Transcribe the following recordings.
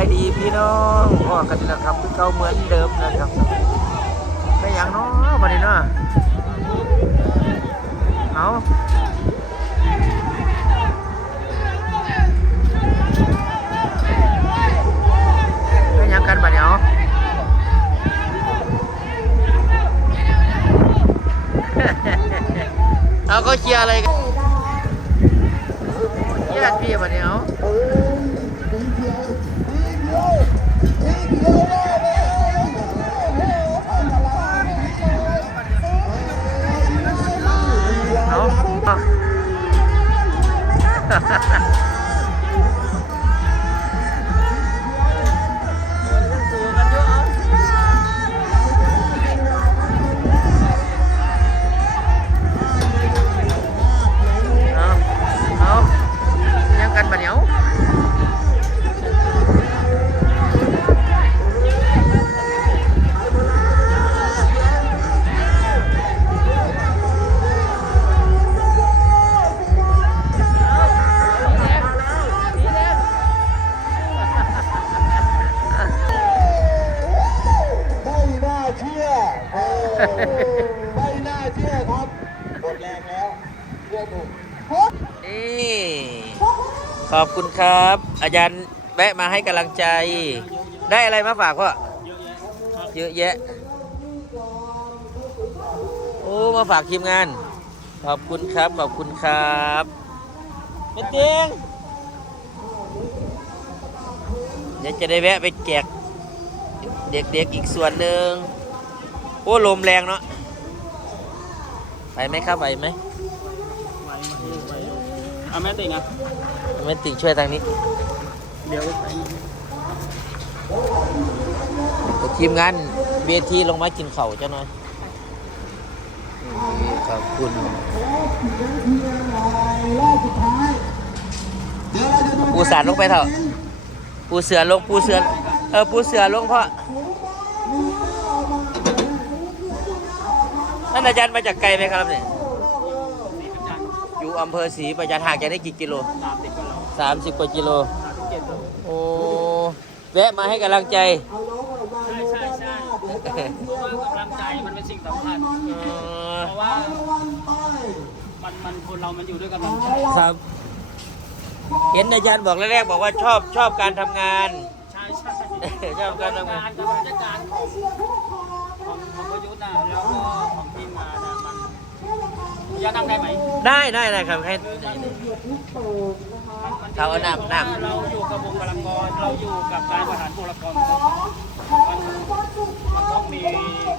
ายดีพี่น้องพ่อกันนะครับคือเก่าเหมือนเดิมนะครับไม่อย่างน้อมาดิเนาะเอาไม่หยังกันบัดเดี๋ยเอาเขาเชียร์อะไรกันแยกพี่บัดเดี๋ย วเอา ไม่น่าเชื่อครับหมดแรงแล้วเชื่อถูกนี่ขอบคุณครับ อาจารย์แวะมาให้กำลังใจ ได้อะไรมาฝากพ่อเยอะแยะ โอ้ มาฝากทีมงาน ขอบคุณครับ ขอบคุณครับเป็นเตียงเดี๋ยวจะได้แวะไปแจกเด็กๆอีกส่วนหนึ่ง โอ้ลมแรงเนาะไปไหมครับไปไหมเอาแม่ติงอะไม่ติช่วยทางนี้ เดี๋ยวไปเดี๋ยวทีมงานเวทีลงมากินเข่าวเจ้าหน่อยนี่ขอบคุณปูสารลงไปเถอะปูเสือลงปูเสือเออปูเสือลงเพราะ ท่านอาจารย์มาจากไกลไหมครับเนี่ยอยู่อำเภอศรีประจันห่างจากได้กี่กิโลสามสิบกว่าโลสามสิบกว่ากิโลสามสิบเจ็ดโลโอ้แวะมาให้กำลังใจใช่ใช่ใช่เพราะว่ากำลังใจมันเป็นสิ่งสำคัญเออเพราะว่ามันมันคนเรามันอยู่ด้วยกำลังใจครับ เห็นอาจารย์บอกแรกๆบอกว่าชอบชอบการทำงานใช่ใช่ชอบการทำงานกับราชการของของของประยุทธ์นะแล้ว มันจะทำได้ไหมได้ได้ได้ครับให้มันเขาเอาน้ำน้ำเราอยู่กับบุคลากรเราอยู่กับการบริหารบุคลากรมันมันต้องมี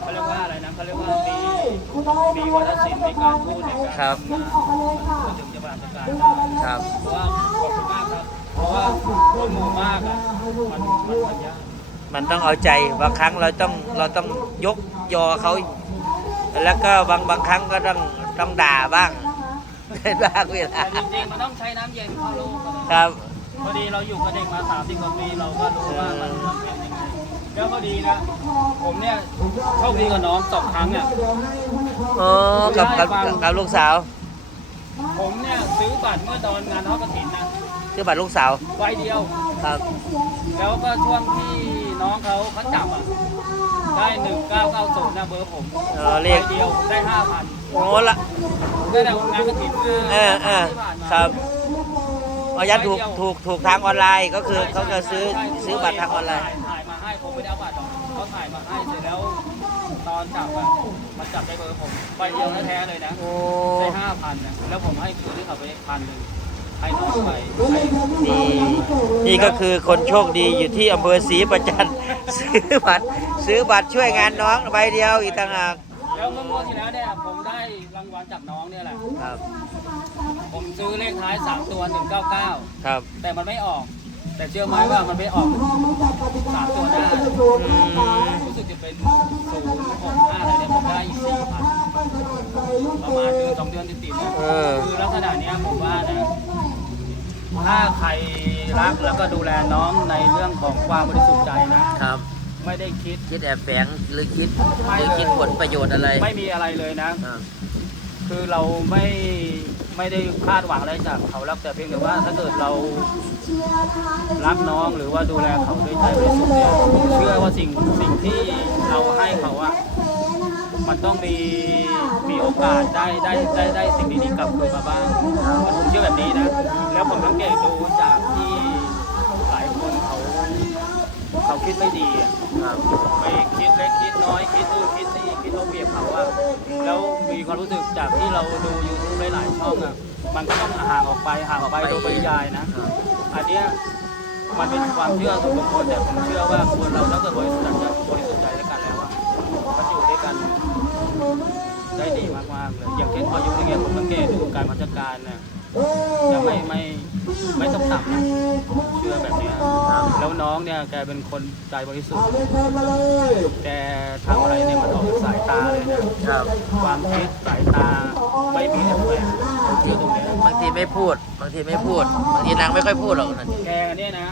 เขาเรียกว่าอะไรนะเขาเรียกว่ามีมีวัฒนศิลป์ในการพูดในการครับทำงานถึงจะบริหารจัดการได้ครับเพราะว่าขอบคุณมากครับเพราะว่าคนหมู่มากอะมันมันมันยากมันต้องเอาใจบางครั้งเราต้องเราต้องยกยอเขา แล้วก็บางบางครั้งก็ต้อง ต้องด่าบ้างบ้างเวลาแต่จริงๆมันต้องใช้น้ำเย็นเข้าลูกครับ พอดีเราอยู่กับเด็กมาสามสิบกว่าปีเราก็รู้ว่ามันมันเป็นยังไงแล้วพอดีนะผมเนี่ยโชคดีกับน้องสองครั้งเนี่ยอ๋อ กับกับกับลูกสาว ผมเนี่ยซื้อบัตรเมื่อตอนงานทอดกระถินนะคือบัตรลูกสาวใบเดียวครับ แล้วก็ช่วงที่ น้องเขาเขาจับอะได้หนึ่งเก้าเก้าศูนย์นะเบอร์ผมเออใบเรียกเดียวได้ห้าพันโอ้ละได้แต่งานกระถินเออเออที่ผ่านมา ครับอายัดถูกถูกถูกทางออนไลน์ก็คือเขาจะซื้อใช่ซื้อบัตรทางออนไลน์ถ่ายถ่ายมาให้ผมไม่ได้เอาบัตรหรอกเขาถ่ายมาให้เสร็จแล้ว ตอนจับอะมันจับได้เบอร์ผมใบเดียวแท้ๆเลยนะโอ้ ได้ห้าพันนะแล้วผมให้คืนที่เขาไปพันหนึ่ง ให้น้องไปให้นี่นี่ก็คือคนโชคดีอยู่ที่อำเภอศรีประจันซื้อบัตรซื้อบัตรช่วยงานน้องใบเดียวอีกต่างหากแล้วเมื่องวดที่แล้วเนี่ยผมได้รางวัลจากน้องเนี่ยแหละ ครับผมซื้อเลขท้าย 3 ตัว 199 ครับ แต่มันไม่ออก แต่เชื่อไหมว่ามันไม่ออกสามตัวหน้าอืมรู้สึกจะเป็นศูนย์หกห้าอะไรเนี่ยผมได้อีกสี่พันประมาณเดือนสองเดือนติดๆเนี่ยเออ คือลักษณะเนี้ยผมว่านะ ถ้าใครรักแล้วก็ดูแลน้องในเรื่องของความบริสุทธิ์ใจนะ ครับ ไม่ได้คิด คิดแอบแฝงหรือคิดหรือคิดผลประโยชน์อะไรไม่มีอะไรเลยนะ อ่าคือเราไม่ไม่ไม่ได้คาดหวังอะไรจากเขาแล้วแต่เพียงแต่ว่าถ้าเกิดเรารักน้องหรือว่าดูแลเขาด้วยใจบริสุทธิ์เนี่ยผมเชื่อว่าสิ่งสิ่งที่เราให้เขาอะ มันต้องมีมีโอกาสได้ได้ได้ได้สิ่งดีๆกลับคืนมาบ้างผมเชื่อแบบนี้นะ แล้วผมสังเกตดูจากที่หลายคนเขาเขาคิดไม่ดีอะไปคิดเล็กคิดน้อยคิดนู่นคิดนี่คิดเอาเปรียบเขาอะแล้วมีความรู้สึกจากที่เราดูยูทูบหลายๆช่องอะมันก็ต้องห่างออกไปห่างออกไปโดยปริยายนะอันเนี้ยมันเป็นความเชื่อส่วนบุคคลแต่ผมเชื่อว่าคนเราถ้าเกิดบริสุทธิ์ใจบริ ได้ดีมากๆเลยอย่างเช่นพอยุอย่างเงี้ยผมสังเกตดูการพัฒการเนี่ยจะไม่ไม่ไม่ตกต่ำนะเชื่อแบบนี้แล้วน้องเนี่ยแกเป็นคนใจบริสุทธิ์แกทำอะไรเนี่ยมันออกสายตาเลยนะความคิดสายตา ไม่มีแอบแฝงผมเชื่อตรงเนี้ยบางทีไม่พูด บางทีไม่พูด บางทีนางไม่ค่อยพูดหรอกนั่นแกเนี่ยนะ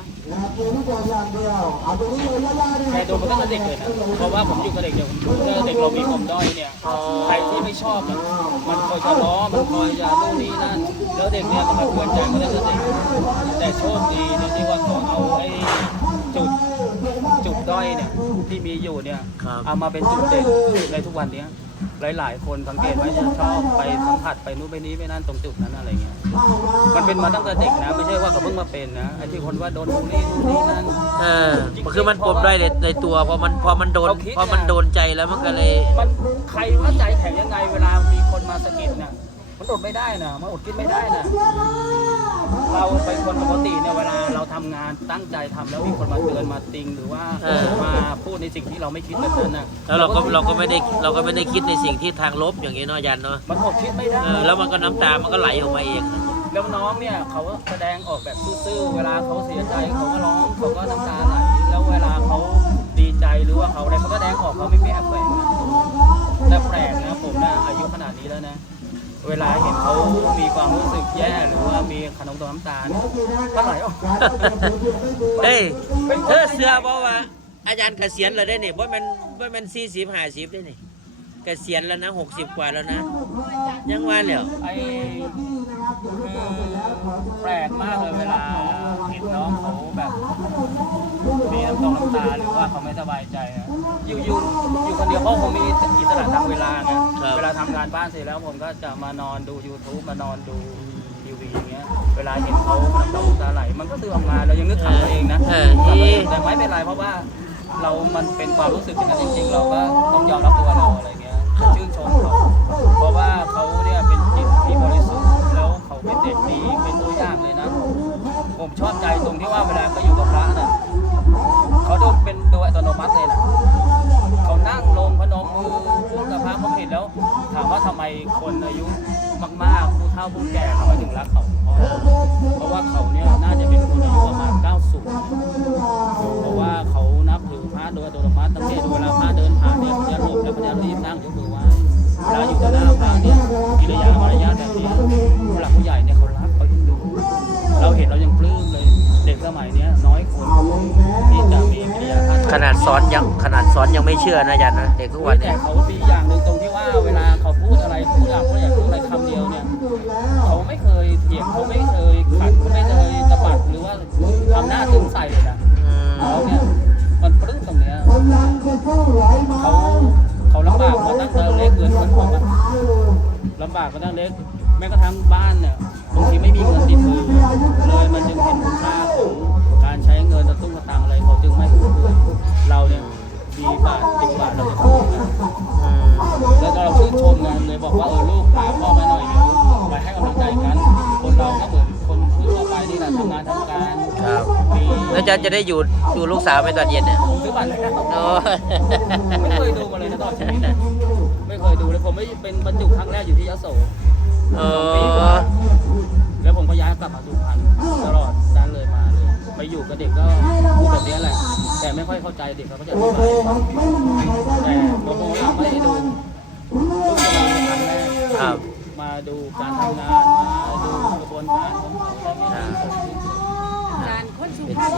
เรียนที่บอกอย่างเดียวเอาตรงนี้เลยย่าๆแกโดนมาตั้งแต่เด็กเลยนะเพราะว่าผมอยู่กับเด็กเดี๋ยวผมรู้ว่าเด็กเรามีปมด้อยเนี่ยใครที่ไม่ชอบอะมันคอยจะล้อมันคอยจะนู่นนี่นั่นแล้วเด็กเนี่ยมันมาเกินใจมาตั้งแต่เด็กแต่โชคดีเนี่ยที่ว่าเขาเอาไอ้จุดจุดด้อยเนี่ย ที่มีอยู่เนี่ยครับ เอามาเป็นจุดเด่นในทุกวันเนี้ยหลาย ๆ คนสังเกตไหมจะชอบไปสัมผัสไปนู่นไปนี้ไปนั่นตรงจุดนั้นอะไรเงี้ยมันเป็นมาตั้งแต่เด็กนะไม่ใช่ว่าเขาเพิ่งมาเป็นนะไอ้ที่คนว่าโดนบูลลี่นู่นนี่นั่น เออมันคือมันปมได้ในในตัวพอมันพอมันโดน เขาคิด พอมันไงโดนใจแล้วมันก็เลย มันใครว่าใจแข็งยังไงเวลามีคนมาสะกิดน่ะมันอดไม่ได้นะมันอดกินไม่ได้นะ เราเป็นคนปกติเนี่ยเวลาเราทำงานตั้งใจทำแล้วมีคนมาเตือนมาติงหรือว่าเออ มาพูดในสิ่งที่เราไม่คิดแบบนั้นน่ะแล้วเราก็เราก็ไม่ได้เราก็ไม่ได้คิดในสิ่งที่ทางลบอย่างนี้เนาะยันเนาะมันอดคิดไม่ได้เออแล้วมันก็น้ำตามันก็ไหลออกมาเองแล้วน้องเนี่ยเขาแสดงออกแบบซื่อๆเวลาเขาเสียใจเขาก็ร้องเขาก็น้ำตาไหลแล้วเวลาเขาดีใจหรือว่าเขาอะไรเขาแสดงออกเขาไม่มีแอบแฝงนะแต่แปลกนะผมนะอายุขนาดนี้แล้วนะ เวลาเห็นเขามีความรู้สึกแย่หรือว่ามีขนมตัวน้ำตาเนี่ยก็ไหลออกเฮ้ยเธอเสือบอกว่า อาจารย์เกษียณแล้วได้นี่ว่ามันว่ามันสี่สิบห้าสิบได้นี่เกษียณแล้วนะหกสิบกว่าแล้วนะ ยังว่าแล้วไอ้คือแปลกมากเลยเวลาเห็นน้องเขาแบบ มีน้ำตรงน้ำตาหรือว่าเขาไม่สบายใจอะอยู่อยู่อยู่คนเดียวเพราะผมมีอิสระทางเวลาไงเวลาทำงานบ้านเสร็จแล้วผมก็จะมานอนดู YouTube มานอนดูทีวีอย่างเงี้ย เวลาเห็นเขาน้ำตาน้ำตาไหลมันก็คือออกมาเรายังนึกขำตัวเองนะเออที่ แต่ไม่เป็นไรเพราะว่าเรามันเป็นความรู้สึกอย่างนั้นจริง ๆ เราก็ต้องยอมรับตัวเราอะไรเงี้ยชื่นชมเขาเพราะว่าเขาเนี่ยเป็นจิตที่บริสุทธิ์แล้วเขาเป็นเด็กดีเป็นตัวอย่างเลยนะ ผมชอบใจตรงที่ว่าเวลาเขาอยู่ วัดเลยนะเขานั่งลงพนมมือพูดกับพระผมเห็นแล้ว ถามว่าทำไมคนอายุมากๆผู้เฒ่าผู้แก่ทำไมถึงรักเขาเพราะว่าเขาเนี่ย สอนยังขนาดสอนยังไม่เชื่อนะยันนะเด็กทุกวันแต่เนี่ยเขาดีอย่างหนึ่งตรงที่ว่าเวลาเขาพูดอะไรพูดอยากพูดอยากพูดอะไรคำเดียวเนี่ยเขาไม่เคยเถียงเขาไม่เคยขัดเขาไม่เคยตะบัดหรือว่าทำหน้าตึงใส่เลยนะอืมเขาเนี่ยมันปลื้มตรงเนี้ยกำลังจะสู้ไหวไหมเขาเขาลำบากมาตั้งแต่เล็กเหมือนคนผมอะลำบากมาตั้งเล็ก แม้กระทั่งบ้านเนี่ยบางทีไม่มีเงินติดมือเลยมันจึงเห็นคุณค่าของการใช้เงินตะตุ้งตะตังอะไรเขาจึงไม่ฟุ่มเฟือย เราเนี่ยดีบาทสิบบาทเราจะพูดกันอืมแล้วก็เราชื่นชมกันเลยบอกว่าเออลูกหาพ่อมาหน่อยเดี๋ยวไปให้กำลังใจกัน คนเราก็เหมือนคนทั่วไปนี่แหละทำงานทำการครับมีแล้วอาจารย์จะได้อยู่ดูลูกสาวไหมตอนเย็นเนี่ยผมซื้อบัตรแล้วโอ้ไม่เคยดูมาเลยนะตลอดชีวิตไม่เคยดูเลยผมไม่เป็นบรรจุครั้งแรกอยู่ที่ยโสเอปีกอว่าแล้วผมก็ย้ายกลับมาสุพรรณตลอดด้านเลยมาเลยไปอยู่กับเด็กก็พูด แบบนี้แหละ แต่ไม่ค่อยเข้าใจเด็กเขาก็จะอโอธิเคบายครับไม่มีใครได้แต่โมโมเราไม่ได้ดูเพิ่งจะมาในครั้งแรกครับ มาดูการทำงาน มาดูกระบวนการของเขาอะไรเงี้ยการคนสุพรรณ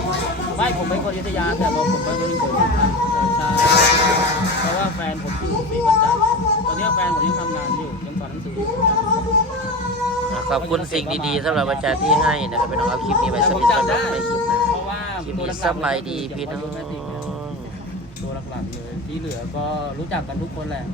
ไม่ผมเป็นคนอยุธยาแต่ผมผมเป็นคนสุพรรณเออใช่เพราะว่าแฟนผมอยู่ศรีประจันทร์ตอนนี้แฟนผมยังทำงานอยู่ยังสอนหนังสืออยู่อะขอบคุณสิ่งดีๆสำหรับอาจารย์ที่ให้นะครับพี่น้องเอาคลิปนี้ไว้สมิทสำหรับไม่คลิปหนะเพราะว่า คลิปตัวนี้หลักๆสบายดีพี่น้อง ตัวหลักๆเลยที่เหลือก็รู้จักกันทุกคนแหละ